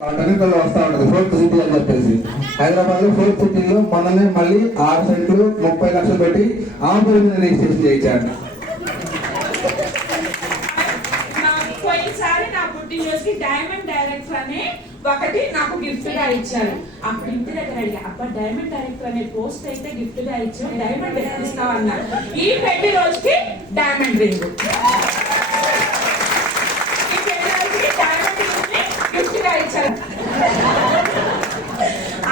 కనికల్లో వస్తా ఉంటది fourth city అని చెప్పేసి. హైదరాబాద్ లో ఫోర్త్ సిటీలో మనల్ని మళ్ళీ 6 సెంట్లు 30 లక్షలు పెట్టి ఆంబులెన్స్ రిజిస్ట్రేషన్ చేయించాడు. పోయినసారి నా పుట్టినరోజుకి డైమండ్ డైరెక్టర్ అనే ఒకటి నాకు గిఫ్ట్ గా ఇచ్చారు. అప్పుడు ఇంటి దగ్గర అడిగా, అబ్బా డైమండ్ డైరెక్టర్ అనే పోస్ట్ అయితే గిఫ్ట్ గా ఇచ్చావు, డైమండ్ ఇస్తావు అన్నారు. ఈ పెళ్లి రోజుకి డైమండ్ రింగ్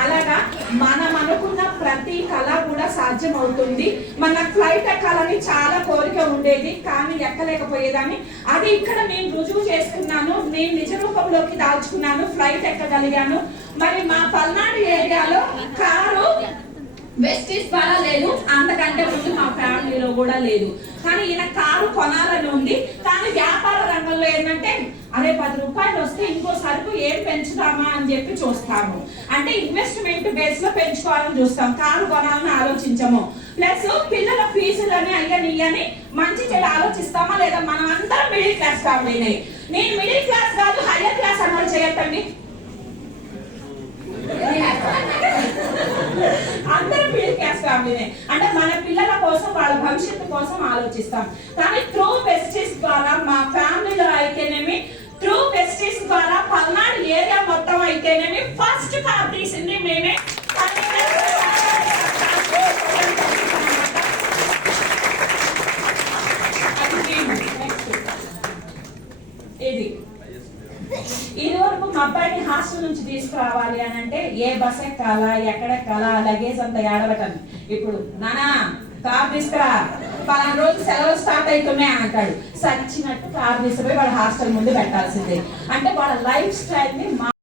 అలాగా మనం అనుకున్న ప్రతి కళ కూడా సాధ్యం అవుతుంది. మన ఫ్లైట్ ఎక్కాలని చాలా కోరిక ఉండేది, కానీ ఎక్కలేకపోయేదాన్ని. అది ఇక్కడ నేను రుజువు చేసుకున్నాను, నేను నిజ రూపంలోకి దాల్చుకున్నాను, ఫ్లైట్ ఎక్కగలిగాను. మరి మా పల్నాడు ఏరియాలో కారు వెస్టీస్ ద్వారా లేదు, అంతకంటే ముందు మా ఫ్యామిలీలో కూడా లేదు. కానీ ఈయన కారు కొనాలని ఉంది. కానీ వ్యాపార రంగంలో ఏంటంటే అరే 10 రూపాయలు వస్తే ఇంకో సరుకు ఏం పెంచుదామా అని చెప్పి చూస్తాము. అంటే ఇన్వెస్ట్మెంట్ బేస్ లో పెంచుకోవాలని చూస్తాం, కారు కొనాలని ఆలోచించము. ప్లస్ పిల్లల ఫీజులని అయ్యని మంచి చెడు ఆలోచిస్తామా లేదా? మనం అందరం మిడిల్ క్లాస్ ఫ్యామిలీనే. నేను మిడిల్ క్లాస్ కాదు, హైయర్ క్లాస్ అమలు చేయొద్దండి. అందరం మిడిల్ క్లాస్ ఫ్యామిలీనే. అంటే మన పిల్లల కోసం, వాళ్ళ భవిష్యత్తు కోసం ఆలోచిస్తాం. కానీ త్రూ వెస్టీస్ ద్వారా మా ఫ్యామిలీలో అయితేనేమి, త్రూ వెస్టీస్ ద్వారా పల్నాడు ఏరియా మొత్తం అయితేనేమి ఫస్ట్ కార్ తీసింది మేమే. ఇది వరకు మా అబ్బాయిని హాస్టల్ నుంచి తీసుకురావాలి అని అంటే ఏ బస్ ఎక్కాలా, ఎక్కడెక్కాలా, లగేజ్ అంతా ఏడవటం. ఇప్పుడు నానా కార్ తీసుకురా, పలానా రోజు సెలవులు స్టార్ట్ అవుతున్నాయి అని అంటాడు. సచ్చినట్టు కార్ తీసుకుపోయి వాళ్ళ హాస్టల్ ముందు పెట్టాల్సిందే. అంటే వాళ్ళ లైఫ్ స్టైల్ ని